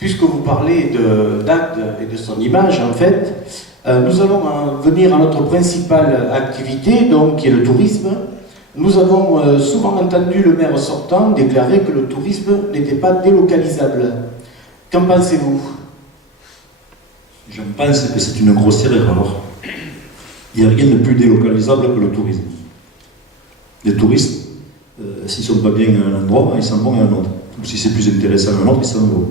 puisque vous parlez d'Agde et de son image, en fait, nous allons venir à notre principale activité, donc, qui est le tourisme. Nous avons souvent entendu le maire sortant déclarer que le tourisme n'était pas délocalisable. Qu'en pensez-vous? Je pense que c'est une grossière erreur. Il n'y a rien de plus délocalisable que le tourisme. Les touristes, s'ils ne sont pas bien à un endroit, ils s'en vont à un autre. Ou si c'est plus intéressant à un autre, ils s'en vont.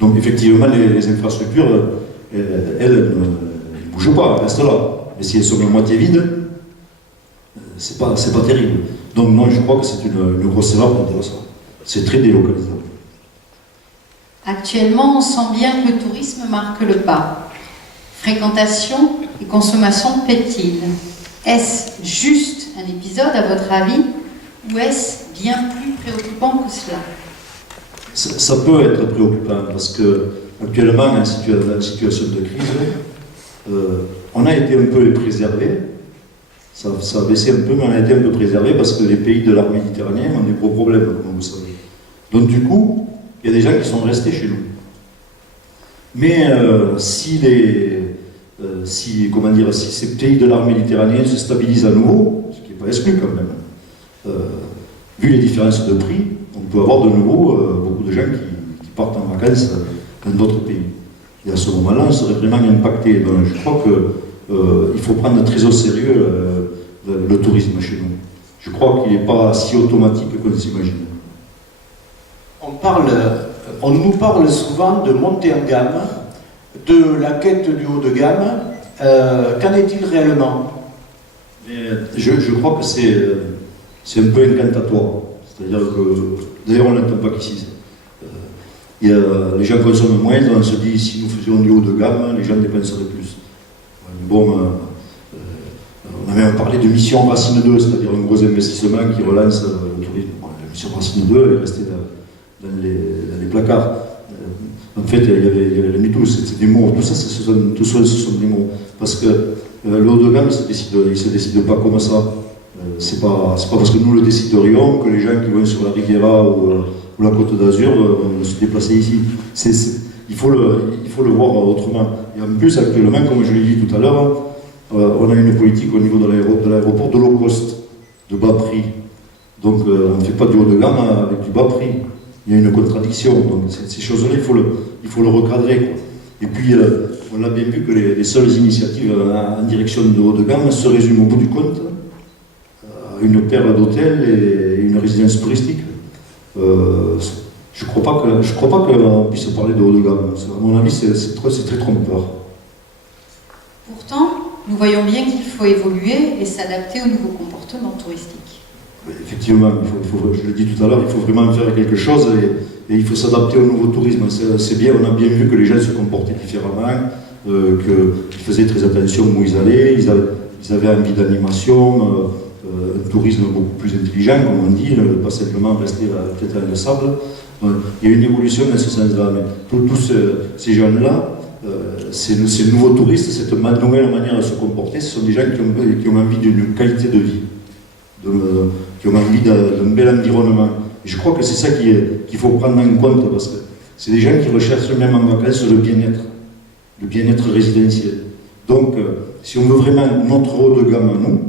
Donc effectivement, les infrastructures, elles ne bougent pas, elles restent là. Mais si elles sont à moitié vides, c'est pas terrible. Donc non, je crois que c'est une grosse erreur de dire ça. C'est très délocalisable. Actuellement, on sent bien que le tourisme marque le pas. Fréquentation et consommation pétillent. Est-ce juste un épisode, à votre avis, ou est-ce bien plus préoccupant que cela? Ça peut être préoccupant parce que actuellement, en situation de crise, on a été un peu préservé. Ça a baissé un peu, mais on a été un peu préservé parce que les pays de l'art méditerranéen ont des gros problèmes, comme vous savez. Donc du coup, il y a des gens qui sont restés chez nous. Mais si ces pays de l'art méditerranéen se stabilisent à nouveau, ce qui n'est pas exclu quand même, vu les différences de prix, on peut avoir de nouveau beaucoup de gens qui partent en vacances dans d'autres pays. Et à ce moment-là, on serait vraiment impacté. Donc je crois qu'il faut prendre très au sérieux le tourisme chez nous. Je crois qu'il n'est pas si automatique qu'on s'imagine. On nous parle souvent de montée en gamme, de la quête du haut de gamme. Qu'en est-il réellement? Je crois que c'est un peu incantatoire. C'est-à-dire que, d'ailleurs on n'entend pas qu'ici. Les gens consomment moins, on se dit si nous faisions du haut de gamme, les gens dépenseraient plus. Mais bon, on a même parlé de mission Racine 2, c'est-à-dire un gros investissement qui relance le tourisme. Bon, la mission Racine 2, elle est restée dans les placards. En fait, il y avait rien du tout, c'est des mots. Tout ça, ce sont des mots. Parce que le haut de gamme, il ne se décide pas comme ça. C'est pas parce que nous le déciderions que les gens qui vont sur la Riviera ou la Côte d'Azur vont se déplacer ici. Il faut le voir autrement. Et en plus, actuellement, comme je l'ai dit tout à l'heure, on a une politique au niveau de l'aéroport de low cost, de bas prix. Donc on ne fait pas du haut de gamme avec du bas prix. Il y a une contradiction. Donc ces choses-là, il faut le recadrer, quoi. Et puis, on a bien vu que les seules initiatives en direction de haut de gamme se résument au bout du compte à une paire d'hôtels et une résidence touristique. Je ne crois pas qu'on puisse parler de haut de gamme. À mon avis, c'est très trompeur. Pourtant, nous voyons bien qu'il faut évoluer et s'adapter aux nouveaux comportements touristiques. Effectivement, je l'ai dit tout à l'heure, il faut vraiment faire quelque chose et il faut s'adapter au nouveau tourisme. C'est bien, on a bien vu que les gens se comportaient différemment, qu'ils faisaient très attention où ils allaient, ils avaient envie d'animation, un tourisme beaucoup plus intelligent, comme on dit, pas simplement rester la tête dans le sable. Donc, il y a une évolution dans ce sens-là, mais tous ces gens-là, ces nouveaux touristes, cette nouvelle manière de se comporter, ce sont des gens qui ont envie d'une qualité de vie, qui ont envie d'un bel environnement. Et je crois que c'est ça qu'il faut prendre en compte, parce que c'est des gens qui recherchent même en vacances le bien-être résidentiel. Donc, si on veut vraiment notre haut de gamme à nous,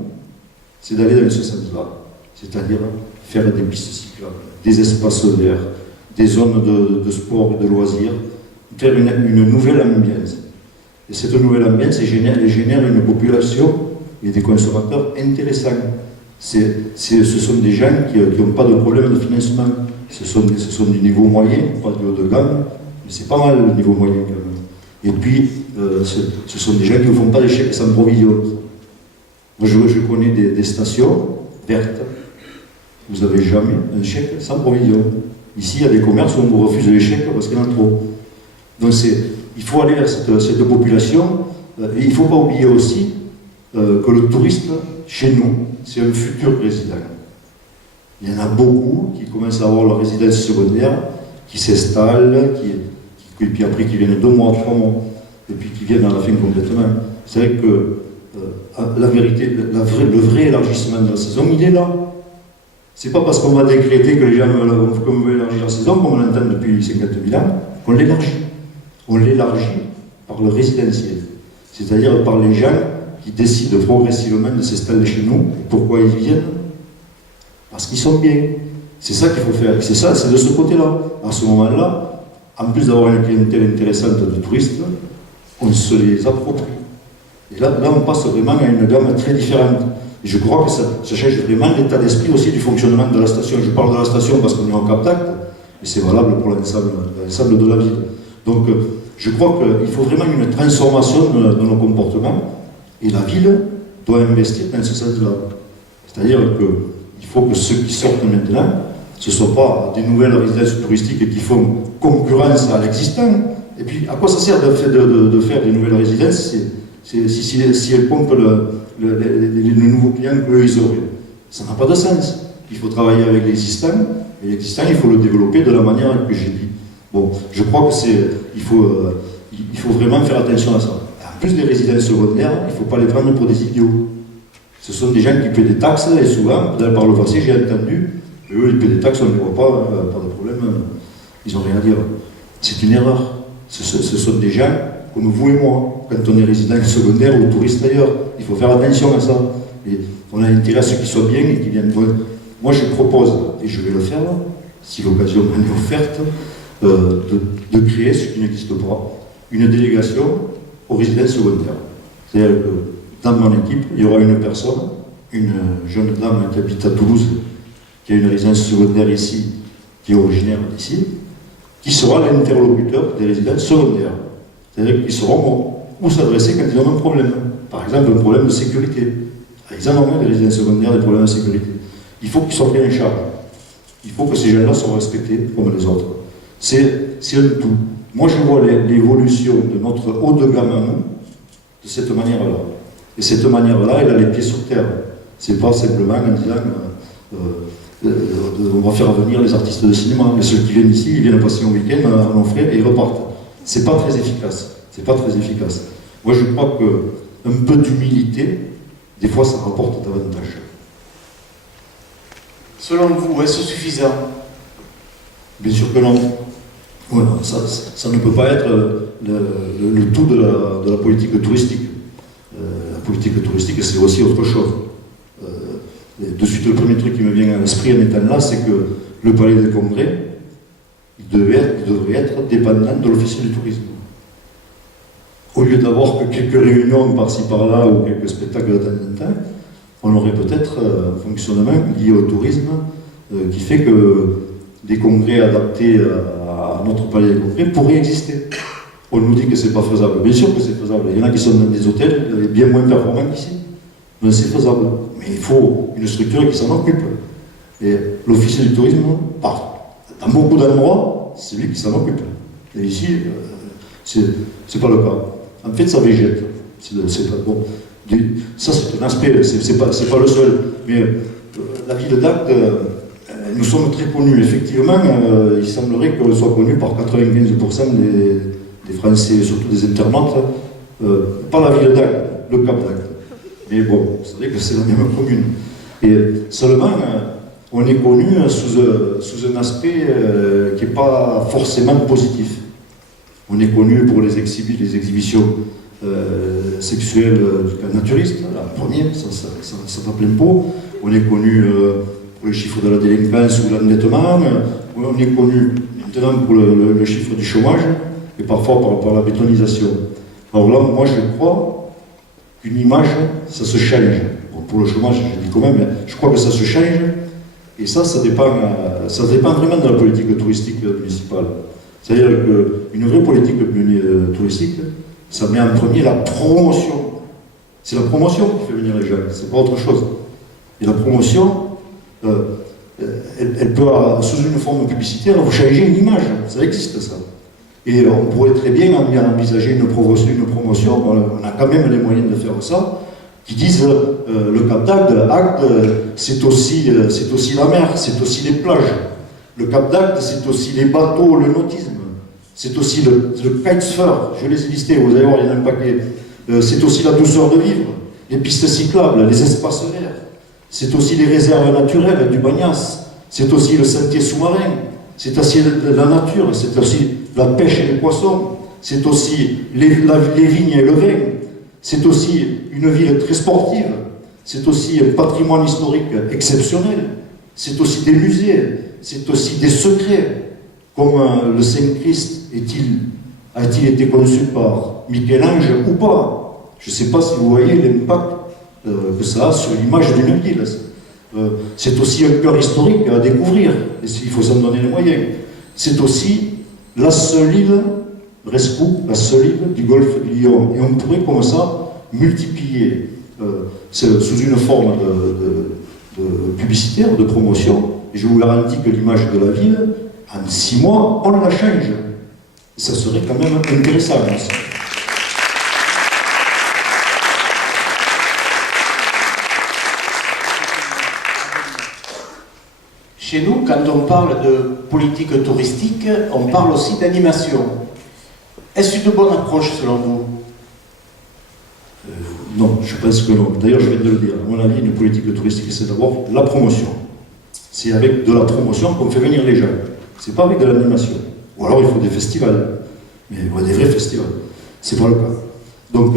c'est d'aller dans ce sens-là, c'est-à-dire faire des pistes cyclables, des espaces verts, des zones de sport et de loisirs, faire une nouvelle ambiance. Et cette nouvelle ambiance elle génère une population et des consommateurs intéressants. Ce sont des gens qui n'ont pas de problème de financement. Ce sont du niveau moyen, pas du haut de gamme, mais c'est pas mal le niveau moyen quand même. Et puis, ce sont des gens qui ne font pas des chèques sans provision. Moi, je connais des stations vertes. Vous n'avez jamais un chèque sans provision. Ici, il y a des commerces où on vous refuse les chèques parce qu'il y en a trop. Donc, il faut aller vers cette population. Et il ne faut pas oublier aussi que le touriste, chez nous, c'est un futur résident. Il y en a beaucoup qui commencent à avoir leur résidence secondaire, qui s'installent, et puis après qui viennent 2 mois, 3 mois, et puis qui viennent à la fin complètement. C'est vrai que la vérité, le vrai élargissement de la saison, il est là. C'est pas parce qu'on va décréter que les gens veulent élargir la saison, comme on l'entend depuis 50 000 ans, On l'élargit. On l'élargit par le résidentiel, c'est-à-dire par les gens qui décident progressivement de s'installer chez nous. Pourquoi ils viennent? Parce qu'ils sont bien. C'est ça qu'il faut faire. C'est ça, c'est de ce côté-là. À ce moment-là, en plus d'avoir une clientèle intéressante de touristes, on se les approprie. Et là, on passe vraiment à une gamme très différente. Et je crois que ça change vraiment l'état d'esprit aussi du fonctionnement de la station. Je parle de la station parce qu'on est en contact, mais c'est valable pour l'ensemble de la ville. Donc, je crois qu'il faut vraiment une transformation de nos comportements, et la ville doit investir dans ce sens-là. C'est-à-dire qu'il faut que ceux qui sortent maintenant, ce ne soient pas des nouvelles résidences touristiques qui font concurrence à l'existant. Et puis, à quoi ça sert de faire des nouvelles résidences si elles pompent les nouveaux clients qu'eux ils auraient? Ça n'a pas de sens. Il faut travailler avec l'existant, et l'existant, il faut le développer de la manière que j'ai dit. Bon, je crois qu'il faut vraiment faire attention à ça. En plus des résidences secondaires, il ne faut pas les prendre pour des idiots. Ce sont des gens qui paient des taxes, et souvent, par le passé, j'ai entendu, eux, ils paient des taxes, on ne les voit pas de problème, ils n'ont rien à dire. C'est une erreur. Ce sont des gens comme vous et moi. Quand on est résident secondaire ou touriste ailleurs, il faut faire attention à ça. Et on a intérêt à ceux qui soient bien et qui viennent. Moi, je propose, et je vais le faire, si l'occasion m'en est offerte, de créer ce qui n'existe pas, une délégation aux résidences secondaires. C'est-à-dire que dans mon équipe, il y aura une personne, une jeune dame qui habite à Toulouse, qui a une résidence secondaire ici, qui est originaire d'ici, qui sera l'interlocuteur des résidences secondaires. C'est-à-dire qu'ils sauront où s'adresser quand ils ont un problème. Par exemple, un problème de sécurité. Ils en ont des résidences secondaires, des problèmes de sécurité. Il faut qu'ils soient pris en charge. Il faut que ces gens-là soient respectés comme les autres. C'est un tout. Moi, je vois l'évolution de notre haut de gamme à nous de cette manière-là. Et cette manière-là, elle a les pieds sur terre. C'est pas simplement en disant on va faire venir les artistes de cinéma. Mais ceux qui viennent ici, ils viennent passer un week-end à nos frais et ils repartent. C'est pas très efficace. C'est pas très efficace. Moi, je crois qu'un peu d'humilité, des fois, ça rapporte davantage. Selon vous, est-ce suffisant? Bien sûr que non. Voilà, ça ne peut pas être le tout de la politique touristique. La politique touristique, c'est aussi autre chose. De suite, le premier truc qui me vient à l'esprit en étant là, c'est que le palais des congrès, il devrait être dépendant de l'office du tourisme. Au lieu d'avoir que quelques réunions par-ci par-là ou quelques spectacles de temps en temps, on aurait peut-être un fonctionnement lié au tourisme qui fait que des congrès adaptés à notre palais des congrès pourraient exister. On nous dit que c'est pas faisable. Bien sûr que c'est faisable. Il y en a qui sont dans des hôtels bien moins performants qu'ici. Mais c'est faisable. Mais il faut une structure qui s'en occupe. Et l'office du tourisme, dans beaucoup d'endroits, c'est lui qui s'en occupe. Et ici, c'est pas le cas. En fait, ça végète. C'est pas bon. Ça, c'est un aspect, c'est pas le seul. Mais la ville d'Agde, nous sommes très connus. Effectivement, il semblerait qu'on soit connu par 95% des Français, surtout des internautes, par la ville d'Agde, le Cap d'Agde. Mais bon, c'est vrai que c'est la même commune. Et seulement, on est connu sous un aspect qui n'est pas forcément positif. On est connu pour les exhibitions sexuelles naturistes, la première, ça va plein pot. On est connu pour les chiffres de la délinquance ou l'endettement. On est connu maintenant pour le chiffre du chômage et parfois par la bétonisation. Alors là, moi je crois qu'une image, ça se change. Bon, pour le chômage, je dis quand même, mais je crois que ça se change. Et ça dépend vraiment de la politique touristique municipale. C'est-à-dire qu'une vraie politique touristique, ça met en premier la promotion. C'est la promotion qui fait venir les gens, c'est pas autre chose. Et la promotion, elle peut, sous une forme publicitaire, vous changer une image. Ça existe, ça. Et on pourrait très bien envisager une promotion, on a quand même les moyens de faire ça, qui disent le Cap d'Agde, c'est aussi la mer, c'est aussi les plages. Le Cap d'Agde, c'est aussi les bateaux, le nautisme. C'est aussi le kitesurf, je les ai listés, vous allez voir, il y en a un paquet. C'est aussi la douceur de vivre, les pistes cyclables, les espaces verts. C'est aussi les réserves naturelles du Bagnas. C'est aussi le sentier sous-marin. c'est aussi la nature, c'est aussi la pêche et les poissons, c'est aussi les vignes et le vin, c'est aussi une ville très sportive, c'est aussi un patrimoine historique exceptionnel, c'est aussi des musées, c'est aussi des secrets, comme le Saint-Christ a-t-il été conçu par Michel-Ange ou pas? Je ne sais pas si vous voyez l'impact que ça a sur l'image d'une ville. C'est aussi un cœur historique à découvrir, et il faut s'en donner les moyens. C'est aussi la seule île, Brescou, la seule île du golfe du Lion. Et on pourrait comme ça multiplier sous une forme de publicitaire, de promotion. Et je vous garantis que l'image de la ville, en 6 mois, on la change. Et ça serait quand même intéressant aussi. Chez nous, quand on parle de politique touristique, on parle aussi d'animation. Est-ce une bonne approche selon vous? Non, je pense que non. D'ailleurs, je viens de le dire. À mon avis, une politique touristique, c'est d'abord la promotion. C'est avec de la promotion qu'on fait venir les gens. C'est pas avec de l'animation. Ou alors il faut des festivals. Mais des vrais festivals. C'est pas le cas. Donc,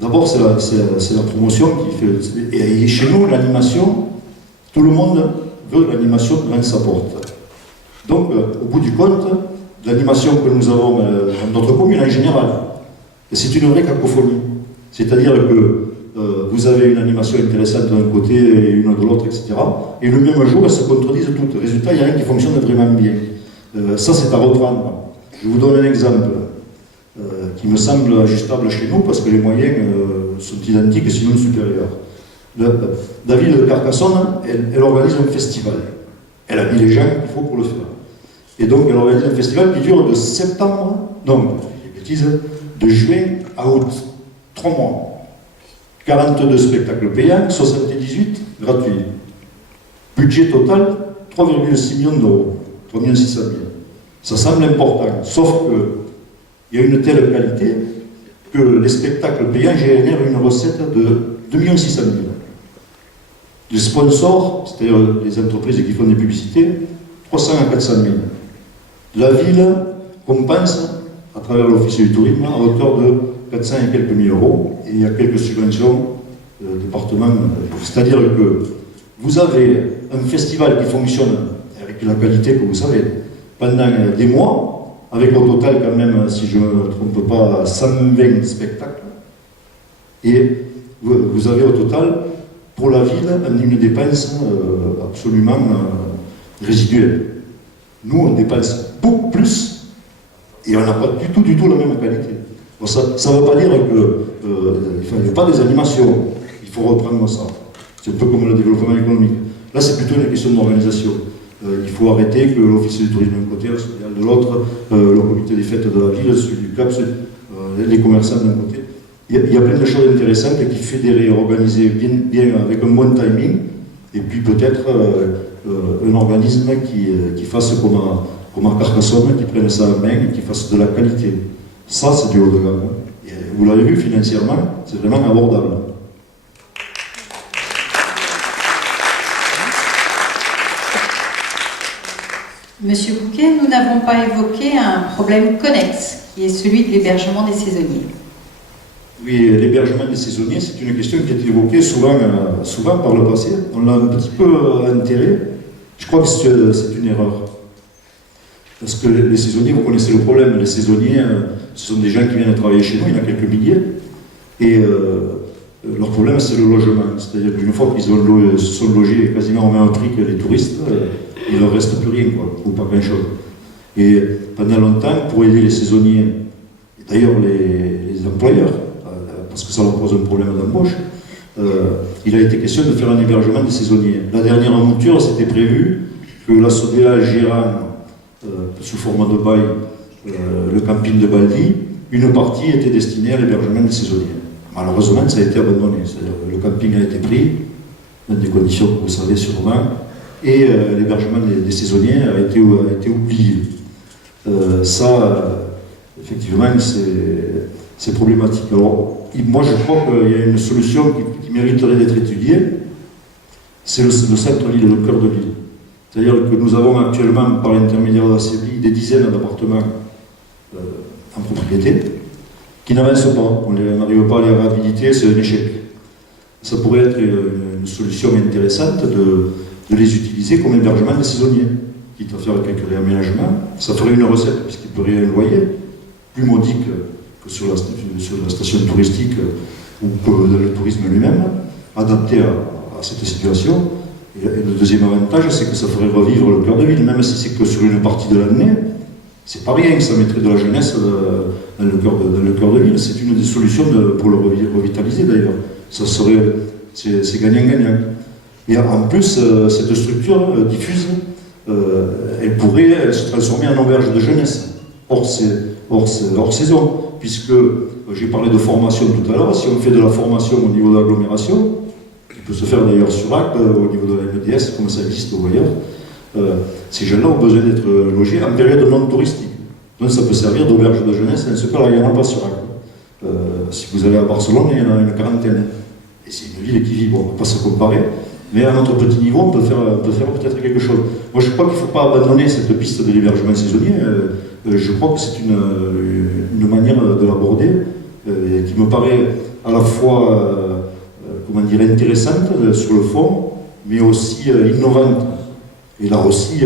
d'abord, c'est la promotion qui fait. Et chez nous, l'animation, tout le monde veut l'animation devant sa porte. Donc, au bout du compte, l'animation que nous avons dans notre commune en général, c'est une vraie cacophonie. C'est-à-dire que vous avez une animation intéressante d'un côté et une de l'autre, etc. Et le même jour, elles se contredisent toutes. Résultat, il n'y a rien qui fonctionne vraiment bien. Ça, c'est à reprendre. Je vous donne un exemple qui me semble ajustable chez nous parce que les moyens sont identiques et sinon supérieurs. La ville de Carcassonne, elle organise un festival. Elle a mis les gens qu'il faut pour le faire. Et donc, elle organise un festival qui dure de septembre, non, de juin à août. 3 mois. 42 spectacles payants, 78 gratuits. Budget total, 3,6 millions d'euros. 3 600 000. Ça semble important, sauf qu'il y a une telle qualité que les spectacles payants génèrent une recette de 2 600 000. Les sponsors, c'est-à-dire les entreprises qui font des publicités, 300 à 400 000. La ville compense, à travers l'Office du tourisme, à hauteur de 400 et quelques mille euros, et il y a quelques subventions département. C'est-à-dire que vous avez un festival qui fonctionne avec la qualité que vous savez, pendant des mois, avec au total quand même, si je ne me trompe pas, 120 spectacles, et vous avez au total, pour la ville, une dépense absolument résiduelle. Nous, on dépense beaucoup plus, et on n'a pas du tout la même qualité. Bon, ça ne veut pas dire qu'il n'y a pas des animations, il faut reprendre ça. C'est un peu comme le développement économique. Là, c'est plutôt une question d'organisation. Il faut arrêter que l'Office du tourisme d'un côté, le de l'autre, le comité des fêtes de la ville, celui du CAP, les commerçants d'un côté. Il y a plein de choses intéressantes qui fédérer, organiser bien avec un bon timing, et puis peut-être un organisme qui fasse comme à Carcassonne, qui prenne ça en main et qui fasse de la qualité. Ça, c'est du haut de gamme. Et vous l'avez vu financièrement, c'est vraiment abordable. Monsieur Bouquet, nous n'avons pas évoqué un problème connexe, qui est celui de l'hébergement des saisonniers. Oui, l'hébergement des saisonniers, c'est une question qui a été évoquée souvent par le passé. On l'a un petit peu enterré. Je crois que c'est une erreur. Parce que les saisonniers, vous connaissez le problème. Les saisonniers, ce sont des gens qui viennent travailler chez nous, il y en a quelques milliers. Et leur problème, c'est le logement. C'est-à-dire qu'une fois qu'ils se sont logés quasiment au même prix que les touristes, il ne leur reste plus rien, quoi, ou pas grand-chose. Et pendant longtemps, pour aider les saisonniers, et d'ailleurs les employeurs, parce que ça leur pose un problème d'embauche, il a été question de faire un hébergement des saisonniers. La dernière mouture, c'était prévu que la SODEA gérant sous forme de bail le camping de Baldi, une partie était destinée à l'hébergement des saisonniers. Malheureusement, ça a été abandonné. C'est-à-dire que le camping a été pris, dans des conditions que vous savez sûrement, et l'hébergement des saisonniers a été oublié. Ça, effectivement, c'est problématique. Alors, moi, je crois qu'il y a une solution qui mériterait d'être étudiée, c'est le centre-ville, le cœur de ville. C'est-à-dire que nous avons actuellement, par l'intermédiaire de la CEBI, des dizaines d'appartements en propriété qui n'avancent pas. On n'arrive pas à les réhabiliter, c'est un échec. Ça pourrait être une solution intéressante de les utiliser comme hébergement de saisonniers, quitte à faire quelques réaménagements. Ça ferait une recette, puisqu'ils paieraient un loyer plus modique que sur la station touristique ou que dans le tourisme lui-même, adapté à cette situation. Et le deuxième avantage, c'est que ça ferait revivre le cœur de ville, même si c'est que sur une partie de l'année. C'est pas rien que ça mettrait de la jeunesse dans le cœur de ville. C'est une des solutions pour le revitaliser d'ailleurs. C'est gagnant-gagnant. Et en plus, cette structure diffuse, elle pourrait se transformer en auberge de jeunesse, hors saison, puisque j'ai parlé de formation tout à l'heure. Si on fait de la formation au niveau de l'agglomération, qui peut se faire d'ailleurs sur Agde, au niveau de la MDS, comme ça existe ou ailleurs, ces jeunes-là ont besoin d'être logés en période non touristique. Donc ça peut servir d'auberge de jeunesse. Dans ce cas-là, il n'y en a pas sur Agde. Si vous allez à Barcelone, il y en a une quarantaine. Et c'est une ville qui vit, bon, on ne va pas se comparer, mais à notre petit niveau, on peut faire peut-être quelque chose. Moi, je crois qu'il ne faut pas abandonner cette piste de l'hébergement saisonnier. Je crois que c'est une manière de l'aborder qui me paraît à la fois intéressante sur le fond, mais aussi innovante. Et là aussi,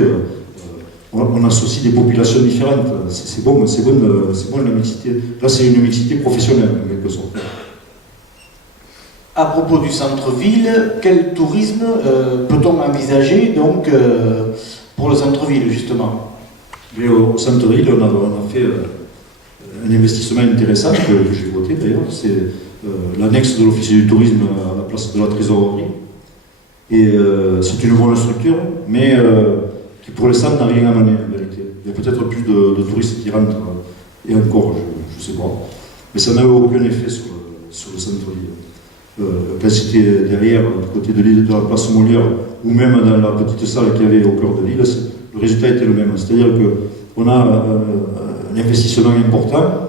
on associe des populations différentes. C'est bon la mixité. Là, c'est une mixité professionnelle, en quelque sorte. À propos du centre-ville, quel tourisme peut-on envisager donc, pour le centre-ville, justement? Mais au centre-ville, on a fait un investissement intéressant que j'ai voté d'ailleurs. C'est l'annexe de l'Office du tourisme à la place de la trésorerie. Et c'est une bonne structure, mais qui pour l'instant n'a rien amené en vérité. Il y a peut-être plus de touristes qui rentrent, et encore, je ne sais pas. Mais ça n'a eu aucun effet sur le centre-ville. Quand c'était derrière, du côté de la place Molière, ou même dans la petite salle qu'il y avait au cœur de l'île, le résultat était le même. C'est-à-dire qu'on a un investissement important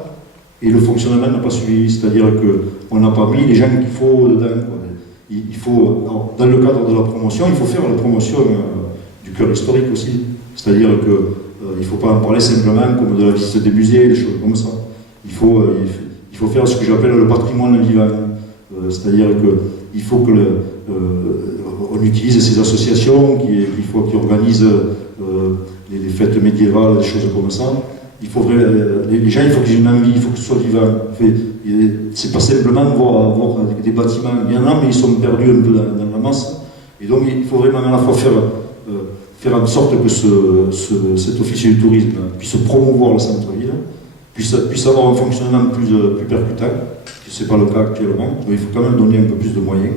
et le fonctionnement n'a pas suivi. C'est-à-dire qu'on n'a pas mis les gens qu'il faut dedans. Il faut, dans le cadre de la promotion, il faut faire la promotion du cœur historique aussi. C'est-à-dire qu'il ne faut pas en parler simplement comme de la visite des musées, des choses comme ça. Il faut faire ce que j'appelle le patrimoine vivant. C'est-à-dire qu'il faut on utilise ces associations qui organisent des fêtes médiévales, des choses comme ça. Les gens, il faut qu'ils aient une envie, il faut que ce soit vivant. C'est pas simplement voir des bâtiments. Il y en a, mais ils sont perdus un peu dans la masse. Et donc, il faut vraiment à la fois faire en sorte que cet office du tourisme puisse promouvoir le centre-ville, puisse avoir un fonctionnement plus percutant. Ce n'est pas le cas actuellement, donc il faut quand même donner un peu plus de moyens.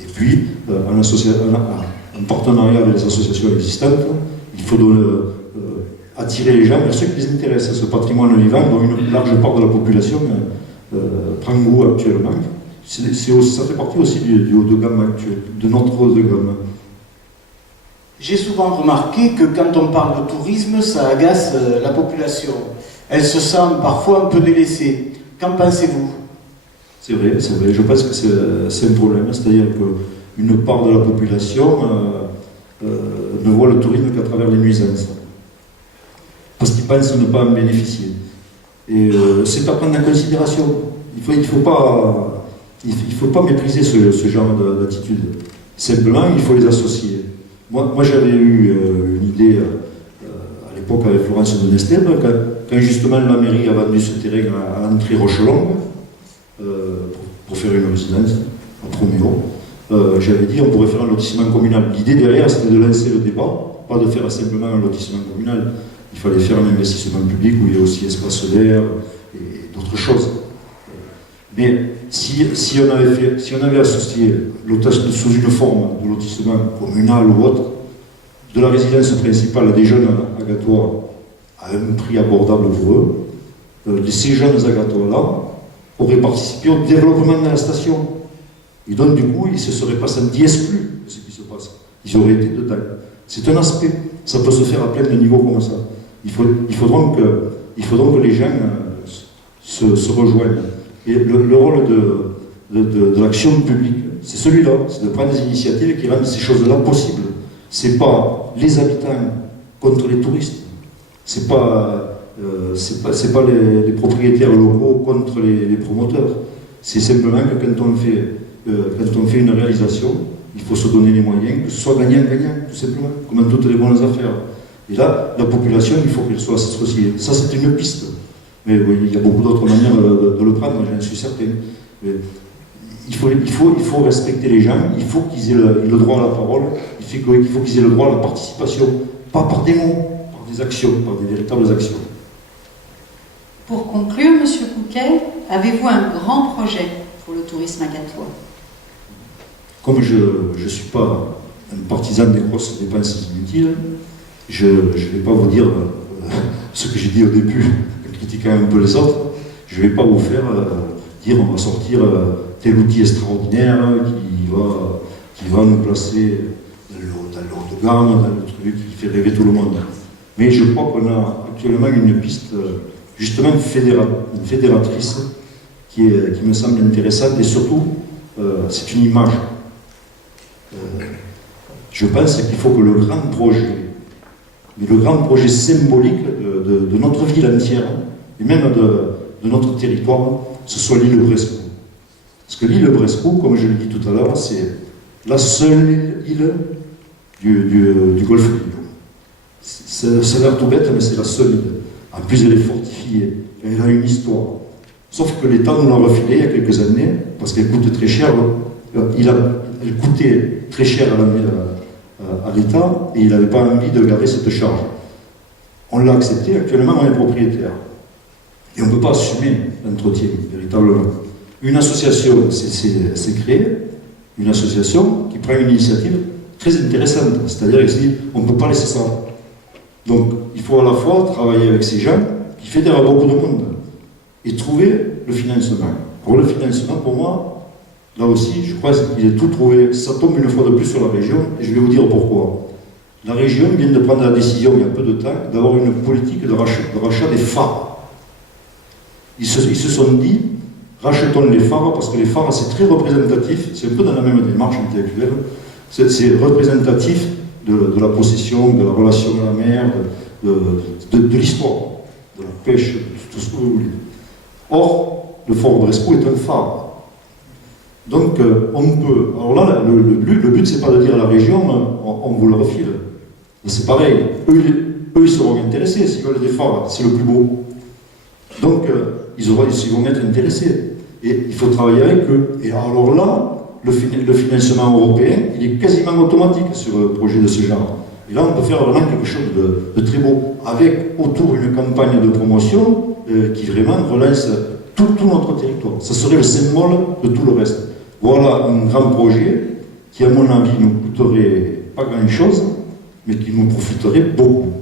Et puis, en partenariat avec les associations existantes, il faut attirer les gens vers ceux qui les intéressent. Ce patrimoine vivant, dont une large part de la population prend goût actuellement. Ça fait partie aussi du haut de gamme actuel, de notre haut de gamme. J'ai souvent remarqué que quand on parle de tourisme, ça agace la population. Elle se sent parfois un peu délaissée. Qu'en pensez-vous ? C'est vrai, je pense que c'est un problème, c'est-à-dire qu'une part de la population ne voit le tourisme qu'à travers les nuisances, parce qu'ils pensent ne pas en bénéficier. Et c'est à prendre en considération. Il ne faut pas mépriser ce genre d'attitude. Simplement, il faut les associer. Moi j'avais eu une idée à l'époque avec Florence de Nesteb, quand justement la mairie a vendu ce terrain à l'entrée Rochelongue, pour faire une résidence à Proméo, j'avais dit on pourrait faire un lotissement communal. L'idée derrière c'était de lancer le débat, pas de faire simplement un lotissement communal. Il fallait faire un investissement public où il y a aussi espace vert et d'autres choses. Mais si on avait associé sous une forme de lotissement communal ou autre, de la résidence principale des jeunes agatois à un prix abordable pour eux, ces jeunes agatois-là auraient participé au développement de la station. Et donc, du coup, ils ne se seraient pas sentis exclus de ce qui se passe. Ils auraient été dedans. C'est un aspect. Ça peut se faire à plein de niveaux comme ça. Il faut donc que les gens se rejoignent. Et le rôle de l'action publique, c'est celui-là. C'est de prendre des initiatives qui rendent ces choses-là possibles. c'est pas les habitants contre les touristes, c'est pas les propriétaires locaux contre les promoteurs. C'est simplement que quand on fait une réalisation, il faut se donner les moyens, que ce soit gagnant-gagnant, tout simplement, comme dans toutes les bonnes affaires. Et là, la population, il faut qu'elle soit associée. Ça, c'est une piste. Mais oui, il y a beaucoup d'autres manières de le prendre, j'en suis certain. Mais il faut respecter les gens, il faut qu'ils aient le droit à la parole, il faut qu'ils aient le droit à la participation, pas par des mots, par des actions, par des véritables actions. Pour conclure, Monsieur Couquet, avez-vous un grand projet pour le tourisme agatois? Comme je ne suis pas un partisan des grosses dépenses inutiles, je ne vais pas vous dire ce que j'ai dit au début, en critiquant un peu les autres. Je ne vais pas vous faire dire on va sortir tel outil extraordinaire qui va nous placer dans le haut de gamme, dans le truc qui fait rêver tout le monde. Mais je crois qu'on a actuellement une piste justement fédératrice qui me semble intéressante et surtout c'est une image. Je pense qu'il faut que le grand projet, mais le grand projet symbolique de notre ville entière et même de notre territoire, ce soit l'île Brescou. Parce que l'île Brescou, comme je l'ai dit tout à l'heure, c'est la seule île du golfe du Lion. Ça a l'air tout bête, mais c'est la seule île. En plus, elle est fortifiée, elle a une histoire. Sauf que l'État nous l'a refilée il y a quelques années, parce qu'elle coûte très cher. Elle coûtait très cher à l'État, et il n'avait pas envie de garder cette charge. On l'a accepté, actuellement on est propriétaire. Et on ne peut pas assumer l'entretien, véritablement. Une association s'est créée, une association qui prend une initiative très intéressante, c'est-à-dire qu'elle se dit on ne peut pas laisser ça. Donc il faut à la fois travailler avec ces gens qui fédèrent beaucoup de monde et trouver le financement. Pour le financement, pour moi, là aussi, je crois qu'il est tout trouvé. Ça tombe une fois de plus sur la région, et je vais vous dire pourquoi. La région vient de prendre la décision, il y a peu de temps, d'avoir une politique de rachat des phares. Ils se sont dit, rachetons les phares, parce que les phares, c'est très représentatif, c'est un peu dans la même démarche intellectuelle, c'est représentatif de la possession, de la relation à la mer, de l'histoire, de la pêche, de tout ce que vous voulez. Or, le fort Brescou est un phare. Donc, on peut. Alors là, le but, c'est pas de dire à la région, on vous le refile. C'est pareil. Eux, ils seront intéressés s'ils veulent des phares. C'est le plus beau. Donc, ils vont être intéressés. Et il faut travailler avec eux. Et alors là, le financement européen, il est quasiment automatique sur un projet de ce genre. Et là, on peut faire vraiment quelque chose de très beau, avec autour une campagne de promotion qui vraiment relance tout notre territoire. Ça serait le symbole de tout le reste. Voilà un grand projet qui, à mon avis, ne coûterait pas grand-chose, mais qui nous profiterait beaucoup.